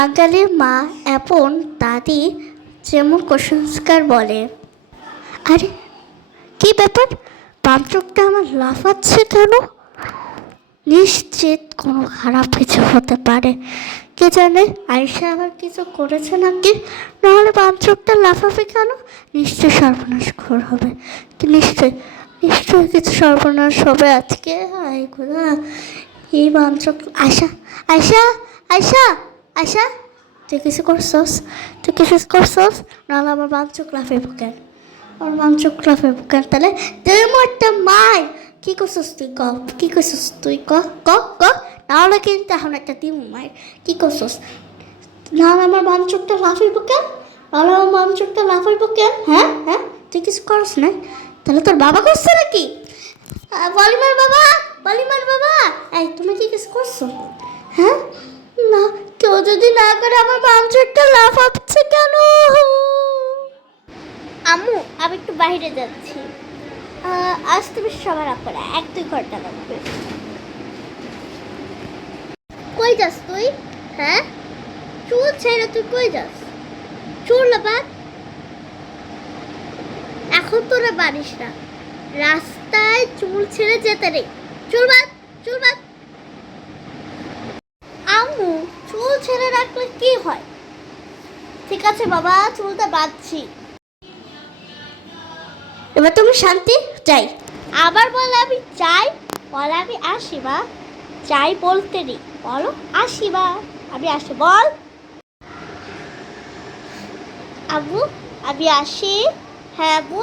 বাঙালির মা এবং দাদি যেমন কুসংস্কার বলে। আরে কি ব্যাপার, বাম চোখটা আমার লাফাচ্ছে কেন? নিশ্চিত কোনো খারাপ কিছু হতে পারে। কে জানে আয়শা আবার কিছু করেছে নাকি, নাহলে বাম চোখটা লাফাবে কেন? নিশ্চয় সর্বনাশ হবে। নিশ্চয় নিশ্চয় কিছু সর্বনাশ হবে আজকে। আয় খোদা, এই বাম চোখ। আয়শা আয়শা আয়শা আয়শা, তুই কিছু করছস? তুই কিছু করছস? নাহলে আমার বাম চোখ লাফাইব কেন? আমার বাম চোখ লাফাইব কেন? তাহলে একটা মাই কি করছস তুই? ক কি করছস তুই? ক ক ক নাহলে কিন্তু এখন একটা দিম মায়ের। কি করছস? নাহলে আমার বাম চোখটা লাফাইব কেন? নাহলে আমার বাম চোখটা লাফাইব কেন? হ্যাঁ হ্যাঁ, তুই কিছু করস না? তাহলে তোর বাবা করছে নাকি? বলিমার বাবা, বলিমার বাবা, এই তুমি কি কিছু করছো? হ্যাঁ না, কেউ যদি না করে আমার বাম চোখটা লাফাচ্ছে কেন? আম্মু, আমি একটু বাইরে যাচ্ছি। আসতে বেশ সময় লাগবে না, 1-2 ঘন্টা লাগবে। কই যাস তুই? হ্যাঁ, চুল ছেড়ে তুই কই যাস? চুল বাদ, এখন তোরা পারিস না। রাস্তায় চুল ছেড়ে যেতে নেই। চুল বাদ, চুল বাদ। আম্মু, চুল ছেড়ে রাখলে কি হয়? ঠিক আছে বাবা, চুলটা বাঁধছি। এবার তুমি শান্তি চাই। আবার বলে আমি চাই, বলে আমি আসি বা। চাই বলতে নেই, বলো আসি বা, আমি আসি বল। আব্বু, আমি আসি। হ্যাঁ আব্বু,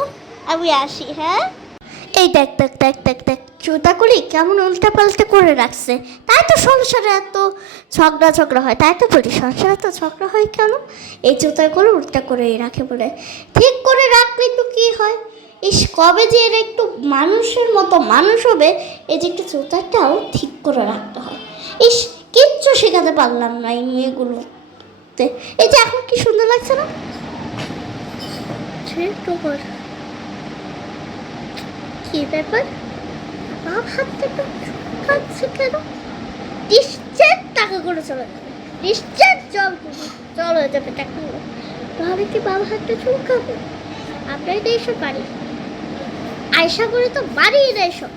আমি আসি। হ্যাঁ, এই দেখ দেখ দেখ দেখ দেখ, জুতাগুলি কেমন উল্টা পাল্টা করে রাখছে। তাই তো সংসারে এত ঝগড়া হয়। তাই তো বলি সংসারে এত ঝগড়া হয় কেন? এই জুতাগুলো উল্টা করেই রাখে বলে। ঠিক করে রাখলে তো কি হয়? ইস, কবে যে এরা একটু মানুষের মতো মানুষ হবে, এই যে একটু জুতাটাও ঠিক করে রাখতে হয়। ইস, কিচ্ছু শেখাতে পারলাম না এই মেয়েগুলোতে। এই যে এখন কি সুন্দর লাগছে না? একটু কর। কি ব্যাপার, বাপ হাত থেকে খাচ্ছে কেন? নিশ্চয় টাকা করে চলে যাবে, নিশ্চয় চলে যাবে টাকাগুলো। তাহলে কি বাবা হাতটা চুলকাবে? আমরাই তো এইসব বাড়ি, আয়সা করে তো বাড়িই না এসব।